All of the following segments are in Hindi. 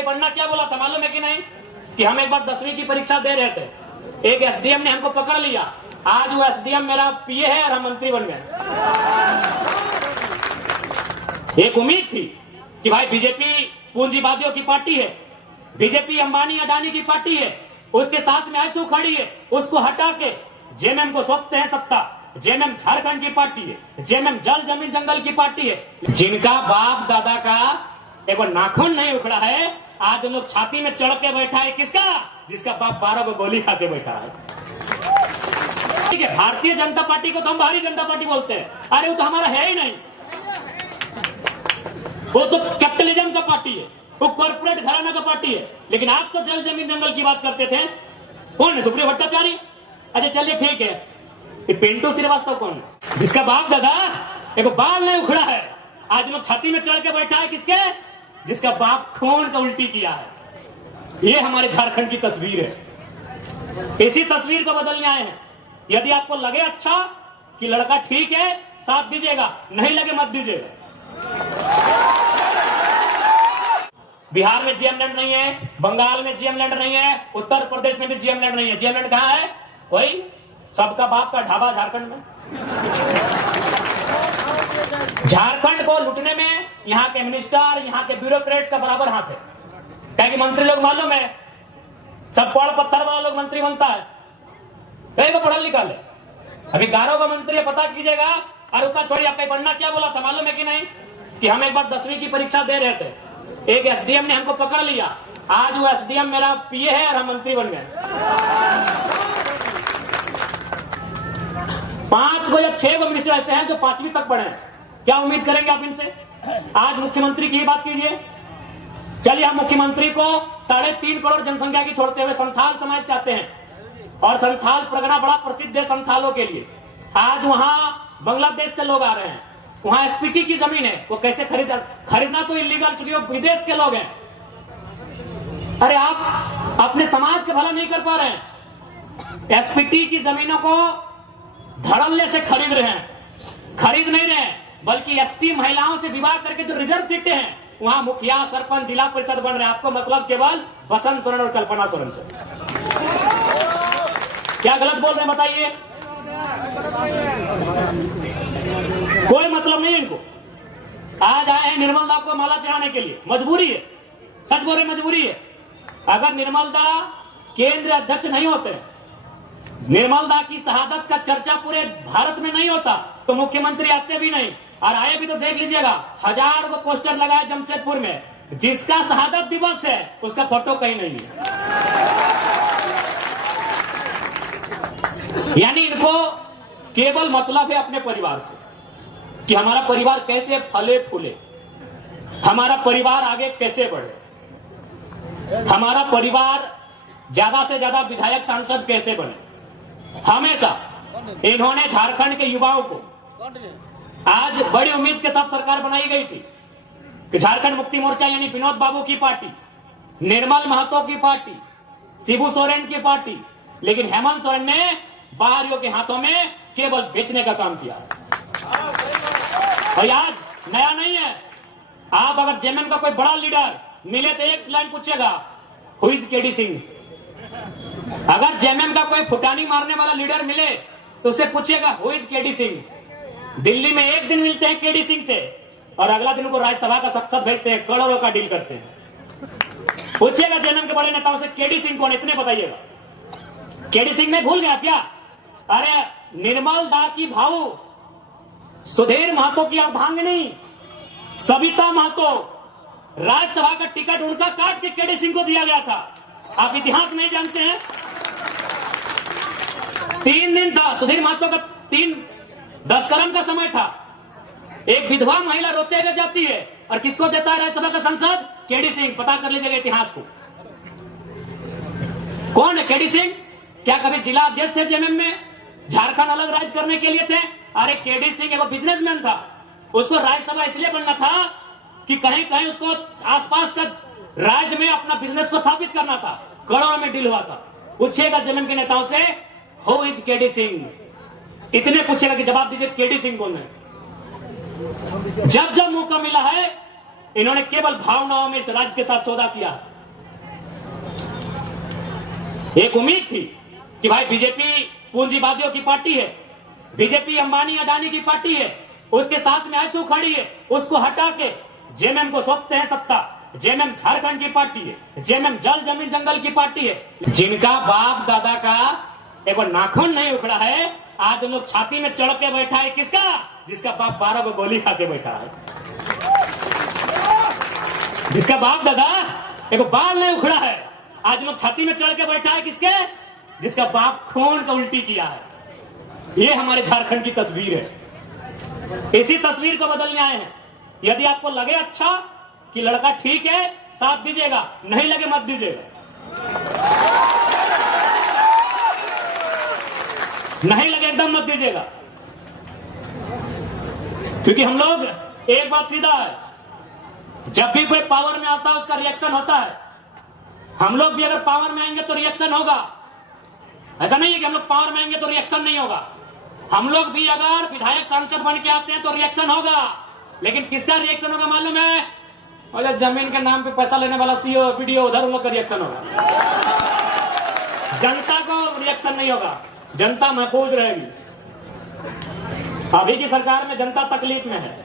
आपका पढ़ना क्या बोला था मालूम है कि नहीं? कि हम एक बार 10वीं की परीक्षा दे रहे थे, एक एसडीएम ने हमको पकड़ लिया। आज वो एसडीएम मेरा पीए है और हम मंत्री बन गए। एक उम्मीद थी कि भाई बीजेपी पूंजीवादियों की पार्टी है, बीजेपी अंबानी अडानी की पार्टी है, उसके साथ में ऐसू खड़ी है, उसको हटा के जेएमएम को सौंपते हैं सत्ता। जेएमएम झारखंड की पार्टी है, जेएमएम जल जमीन जंगल की पार्टी है। जिनका बाप दादा का एक नाखून नहीं उखड़ा है, आज लोग छाती में चढ़ के बैठा है। किसका? जिसका बाप 12 को गोली खा के बैठा है। ठीक है, भारतीय जनता पार्टी को तो हम भारतीय जनता पार्टी बोलते हैं। अरे वो तो हमारा है ही नहीं, वो तो कैपिटलिज्म का पार्टी है, वो कॉर्पोरेट घराना का पार्टी है। लेकिन आप तो जल जमीन जंगल की बात करते थे। कौन है? सुप्रियो भट्टाचार्य। अच्छा चलिए ठीक है, ये पिंटू श्रीवास्तव कौन है? जिसका बाप दादा एक बाल नहीं उखड़ा है, आज लोग छाती में चढ़ के बैठा है। किसके? जिसका बाप खून का उल्टी किया है। ये हमारे झारखंड की तस्वीर है। इसी तस्वीर को बदलने आए हैं। यदि आपको लगे अच्छा कि लड़का ठीक है, साथ दीजिएगा, नहीं लगे मत दीजिएगा। बिहार में जीएम लैंड नहीं है, बंगाल में जीएम लैंड नहीं है, उत्तर प्रदेश में भी जीएम लैंड नहीं है। जीएम लैंड कहां है? वही सबका बाप का ढाबा झारखंड में। झारखंड को लूटने में यहाँ के मिनिस्टर, यहाँ के ब्यूरोक्रेट्स का बराबर हाथ है। क्या कि मंत्री लोग मालूम है, सब पढ़ पत्थर वाला लोग मंत्री बनता है, कहीं को पढ़ा लिखा ले। अभी गारो का मंत्री है, पता कीजिएगा। और उतना छोड़िए, आपका पढ़ना क्या बोला था मालूम है कि नहीं? कि हम एक बार 10वीं की परीक्षा दे रहे थे, एक एसडीएम ने हमको पकड़ लिया। आज वो एसडीएम मेरा पीए है और हम मंत्री बन गए। 5 या 6 मिनिस्टर ऐसे हैं जो 5वीं तक पढ़े हैं। क्या उम्मीद करेंगे आप इनसे? आज मुख्यमंत्री की बात कीजिए। चलिए, हम मुख्यमंत्री को 3.5 करोड़ जनसंख्या की छोड़ते हुए संथाल समाज से आते हैं, और संथाल परगना बड़ा प्रसिद्ध है संथालों के लिए। आज वहां बांग्लादेश से लोग आ रहे हैं, वहां एसपीटी की जमीन है, वो कैसे खरीदना तो इलीगल, चूंकि वो विदेश के लोग हैं। अरे आप अपने समाज का भला नहीं कर पा रहे हैं, एसपीटी की जमीनों को धड़ल्ले से खरीद रहे हैं। खरीद नहीं रहे हैं, बल्कि एसटी महिलाओं से विवाह करके जो रिजर्व सीटें हैं, वहां मुखिया, सरपंच, जिला परिषद बन रहे हैं। आपको मतलब केवल बसंत सोरेन और कल्पना सोरेन से। क्या गलत बोल रहे हैं बताइए? कोई मतलब नहीं है इनको। आज आए हैं निर्मल दा को माला चढ़ाने के लिए, मजबूरी है। सच बोल रहे, मजबूरी है। अगर निर्मल दा केंद्रीय अध्यक्ष नहीं होते, निर्मल दा की शहादत का चर्चा पूरे भारत में नहीं होता, तो मुख्यमंत्री आते भी नहीं। और आए भी तो देख लीजिएगा, 1000 को पोस्टर लगाए जमशेदपुर में, जिसका शहादत दिवस है उसका फोटो कहीं नहीं है। यानी इनको केवल मतलब है अपने परिवार से, कि हमारा परिवार कैसे फले फूले, हमारा परिवार आगे कैसे बढ़े, हमारा परिवार ज्यादा से ज्यादा विधायक सांसद कैसे बने। हमेशा इन्होंने झारखंड के युवाओं को, आज बड़ी उम्मीद के साथ सरकार बनाई गई थी कि झारखंड मुक्ति मोर्चा यानी विनोद बाबू की पार्टी, निर्मल महतो की पार्टी, शिबू सोरेन की पार्टी, लेकिन हेमंत सोरेन ने बाहरियों के हाथों में केवल बेचने का काम किया। और आज नया नहीं है। आप अगर जेएमएम का कोई बड़ा लीडर मिले तो एक लाइन पूछेगा, हु इज केडी सिंह। अगर जेएमएम का कोई फुटानी मारने वाला लीडर मिले तो उससे पूछेगा, who is KD Singh. Delhi में एक दिन मिलते हैं केडी सिंह से, और अगला दिन को राज्यसभा का संसद भेजते हैं, करोड़ों का डील करते हैं। पूछिएगा जेएमएम के बड़े नेताओं से, केडी सिंह कौन, इतने बताइएगा। केडी सिंह ने भूल गया क्या? अरे निर्मल दा की भाऊ सुधीर महतो की अर्धांगिनी सविता महतो, राज्यसभा का टिकट उनका काट के केडी सिंह को दिया गया था। आप इतिहास नहीं जानते हैं? 3 दिन था सुधीर महतो का, 10 कलम का समय था। एक विधवा महिला रोते हुए जाती है, और किसको देता है राज्यसभा का सांसद? केडी सिंह। पता कर लीजिएगा इतिहास को, कौन है केडी सिंह। क्या कभी जिला अध्यक्ष थे जेएमएम में? झारखंड अलग राज्य करने के लिए थे? अरे केडी सिंह एक बिजनेसमैन था, उसको राज्यसभा इसलिए बनना था कि कहीं कहीं उसको आसपास का राज्य में अपना बिजनेस को स्थापित करना था। करोड़ों में डील हुआ था। पूछेगा जेएमएम के नेताओं से, हु इज केडी सिंह। इतने पूछेगा कि जवाब दीजिए केडी सिंह कौन है। जब जब मौका मिला है, इन्होंने केवल भावनाओं में इस राज्य के साथ सौदा किया। एक उम्मीद थी कि भाई बीजेपी पूंजीवादियों की पार्टी है, बीजेपी अंबानी अडानी की पार्टी है, उसके साथ में आंसू खड़ी है, उसको हटा के जेएमएम को सौंपते हैं सत्ता। जेएमएम झारखंड की पार्टी है, जेएमएम जल जमीन जंगल की पार्टी है, जिनका बाप दादा का एक नाखून नहीं उखड़ा है, आज हम लोग छाती में चढ़ के बैठा है। किसका? जिसका बाप 12 को गोली खा के बैठा है, जिसका बाप दादा एक बाल नहीं उखड़ा है, आज लोग छाती में चढ़ के बैठा है। किसके? जिसका बाप खून का उल्टी किया है। ये हमारे झारखंड की तस्वीर है। इसी तस्वीर को बदलने आए हैं। यदि आपको लगे अच्छा कि लड़का ठीक है, साथ दीजिएगा, नहीं लगे मत दीजिएगा, नहीं लगे एकदम मत दीजिएगा। क्योंकि हम लोग एक बात सीधा है, जब भी कोई पावर में आता है उसका रिएक्शन होता है। हम लोग भी अगर पावर में आएंगे तो रिएक्शन होगा। ऐसा नहीं है कि हम लोग पावर में आएंगे तो रिएक्शन नहीं होगा। हम लोग भी अगर विधायक सांसद बन के आते हैं तो रिएक्शन होगा। लेकिन किसका रिएक्शन होगा मालूम है? और जमीन के नाम पे पैसा लेने वाला सीओ वीडियो, उधर उन लोग का रिएक्शन होगा। जनता को रिएक्शन नहीं होगा, जनता महफूज रहेगी। अभी की सरकार में जनता तकलीफ में है।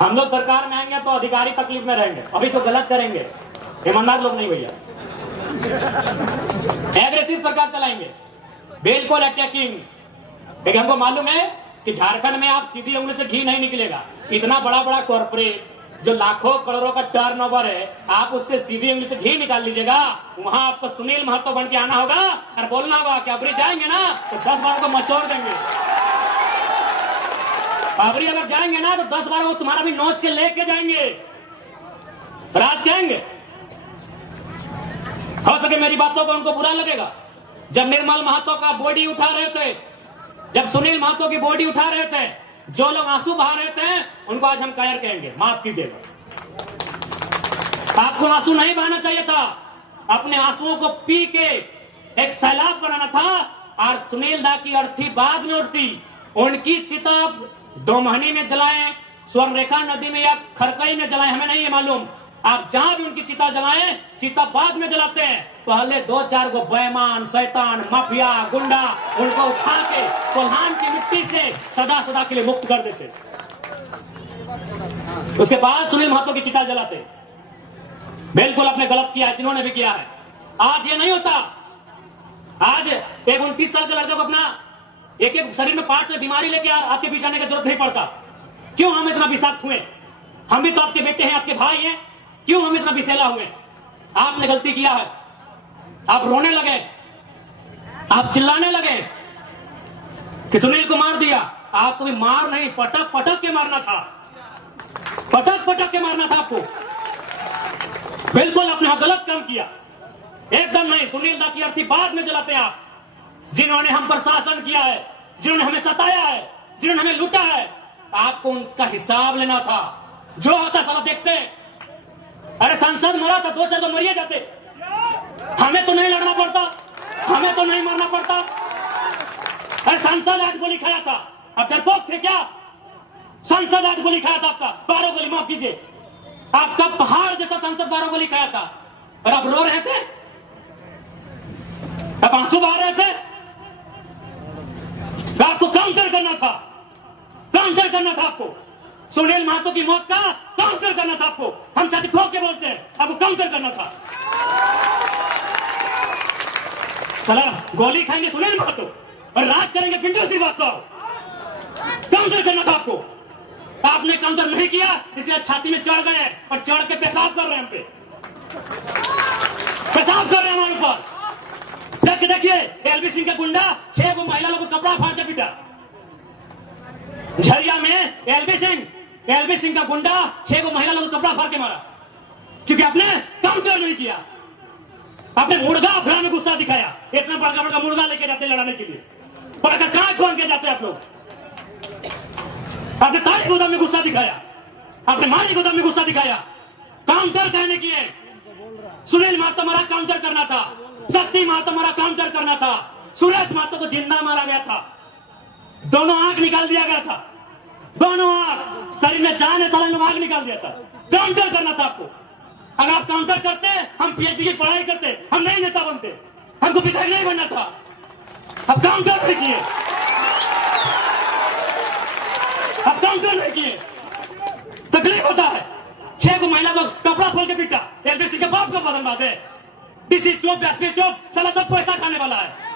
हम लोग सरकार में आएंगे तो अधिकारी तकलीफ में रहेंगे। अभी तो गलत करेंगे, ईमानदार लोग नहीं भैया, एग्रेसिव सरकार चलाएंगे, बिल्कुल अटैकिंग। लेकिन हमको मालूम है कि झारखंड में आप सीधी उंगली से घी नहीं निकलेगा। इतना बड़ा बड़ा कॉर्पोरेट जो लाखों करोड़ों का टर्नओवर है, आप उससे सीधी उंगली से घी निकाल लीजिएगा। वहां आपको सुनील महतो बन के आना होगा और बोलना होगा कि अबरी जाएंगे ना तो 10 बार को मचोड़ देंगे। अबरी अगर जाएंगे ना तो 10 बार को तुम्हारा भी नोच के लेके जाएंगे, राज कहेंगे। हो सके मेरी बातों को उनको बुरा लगेगा। जब निर्मल महतो का बॉडी उठा रहे थे, जब सुनील महतो की बॉडी उठा रहे थे, जो लोग आंसू बहा रहे थे, उनको आज हम कायर कहेंगे, माफ कीजिएगा। आपको आंसू नहीं बहाना चाहिए था, अपने आंसुओं को पी के एक सैलाब बनाना था। और सुनील दा की अर्थी बाद में उठती, उनकी चिता 2 महीने में जलाएं, स्वर्णरेखा नदी में या खरकई में जलाएं, हमें नहीं है मालूम। आप जहां भी उनकी चिता जलाएं, चिता बाद में जलाते हैं। पहले 2-4 को बेईमान, शैतान, माफिया, गुंडा, उनको उठा के कोल्हान की मिट्टी से सदा सदा के लिए मुक्त कर देते। उसके बाद सुनील महतो की चिता जलाते। बिल्कुल आपने गलत किया है, जिन्होंने भी किया है। आज ये नहीं होता। आज एक 29 साल के लड़के को अपना एक शरीर में पार्ट से बीमारी लेके आपके बीच आने की जरूरत नहीं पड़ता। क्यों हम इतना विषाक्त हुए? हम भी तो आपके बेटे हैं, आपके भाई हैं, क्यों हम इतना विषैला हुए? आपने गलती किया है, आप रोने लगे, आप चिल्लाने लगे कि सुनील को मार दिया। आपको भी मार नहीं, पटक पटक के मारना था, पटक पटक के मारना था आपको। बिल्कुल आपने गलत काम किया, एकदम नहीं। सुनील दा की अर्थी बाद में जलाते आप। जिन्होंने हम पर शासन किया है, जिन्होंने हमें सताया है, जिन्होंने हमें लूटा है, आपको उनका हिसाब लेना था। जो होता सारा देखते। अरे सांसद मरा था, 2-4 तो मरिए जाते, हमें तो नहीं लड़ना पड़ता, हमें तो नहीं मरना पड़ता। अरे सांसद आज गोली खाया था, अब डरपोक थे क्या? सांसद आज गोली खाया था, आपका 12 गोली, माफ कीजिए, आपका पहाड़ जैसा सांसद 12 गोली खाया था, और आप रो रहे थे, अब आंसू बहा रहे थे। आपको काउंटर करना था, काउंटर करना था आपको। सुनील महतो की मौत का काउंटर करना था आपको। हम साथ ठोक के बोलते हैं, आपको काउंटर करना था। चला गोली खाएंगे सुनील महतो और राज करेंगे पिंटू श्रीवास्तव। काउंटर करना था आपको, आपने काउंटर नहीं किया, इसलिए छाती में चढ़ गए और चढ़ के पेशाब कर रहे हैं, हम पे पेशाब कर रहे हैं हमारे ऊपर। देखिए एलबी सिंह का गुंडा 6 को महिला लोगों को कपड़ा फाड़ के पीटा। झरिया में एलबी सिंह का गुंडा 6 को महिला लोगों को कपड़ा फाड़ के मारा, क्योंकि आपने काउंटर नहीं किया। आपने मुर्गा अफरा में गुस्सा दिखाया। इतना बड़का बड़का मुर्गा लेके जाते लड़ाने के लिए, बड़का कांच खोल के जाते आप लोग। आपने तारी गोदाम में गुस्सा दिखाया, आपने मारी गोदाम में गुस्सा दिखाया। काउंटर कहने किए। सुनील महतो मारा, काउंटर करना था। शक्ति महतो मारा, काउंटर करना था। सुरेश महतो को जिंदा मारा गया था, दोनों आंख निकाल दिया गया था, दोनों आंख, शरीर में जान है, साले आंख निकाल दिया था। काउंटर करना था आपको। अगर आप काउंटर करते, हम पीएचडी की पढ़ाई करते, हम नहीं नेता बनते। हमको विधायक नहीं बनना था, अब काम क्यों नहीं किए, अब काम क्यों नहीं किए? तकलीफ होता है। 6 को महिला को कपड़ा खोल के पीटा, एलबीसी के बाप को बदल बात है, डीसी चौक, एसपी चौक, साला सब पैसा खाने वाला है।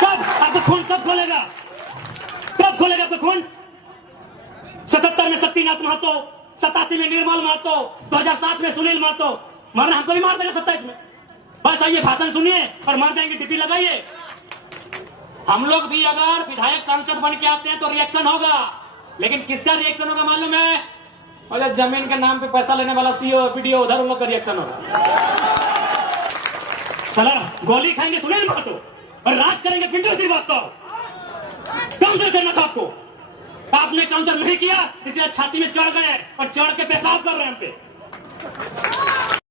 कब आपको खून कब खोलेगा, कब खोलेगा आपको खून? 77 में शक्तिनाथ महतो, 87 में निर्मल महतो, 2007 में सुनील महतो, मरना हमको भी मार देगा 27 में। बस आइए भाषण सुनिए और मर जाएंगे, ड्यूटी लगाइए। हम लोग भी अगर विधायक सांसद बन के आते हैं तो रिएक्शन होगा, लेकिन किसका रिएक्शन होगा मालूम है? और जमीन के नाम पे पैसा लेने वाला सीओ वीडियो, उधर उन लोग का रिएक्शन होगा। साला गोली खाएंगे सुनील महतो और राज करेंगे पिंटू श्रीवास्तव। काउंटर करना था आपको, आपने काउंटर नहीं किया, इसलिए छाती में चढ़ गए और चढ़ के पेशाब कर रहे हैं हम पे।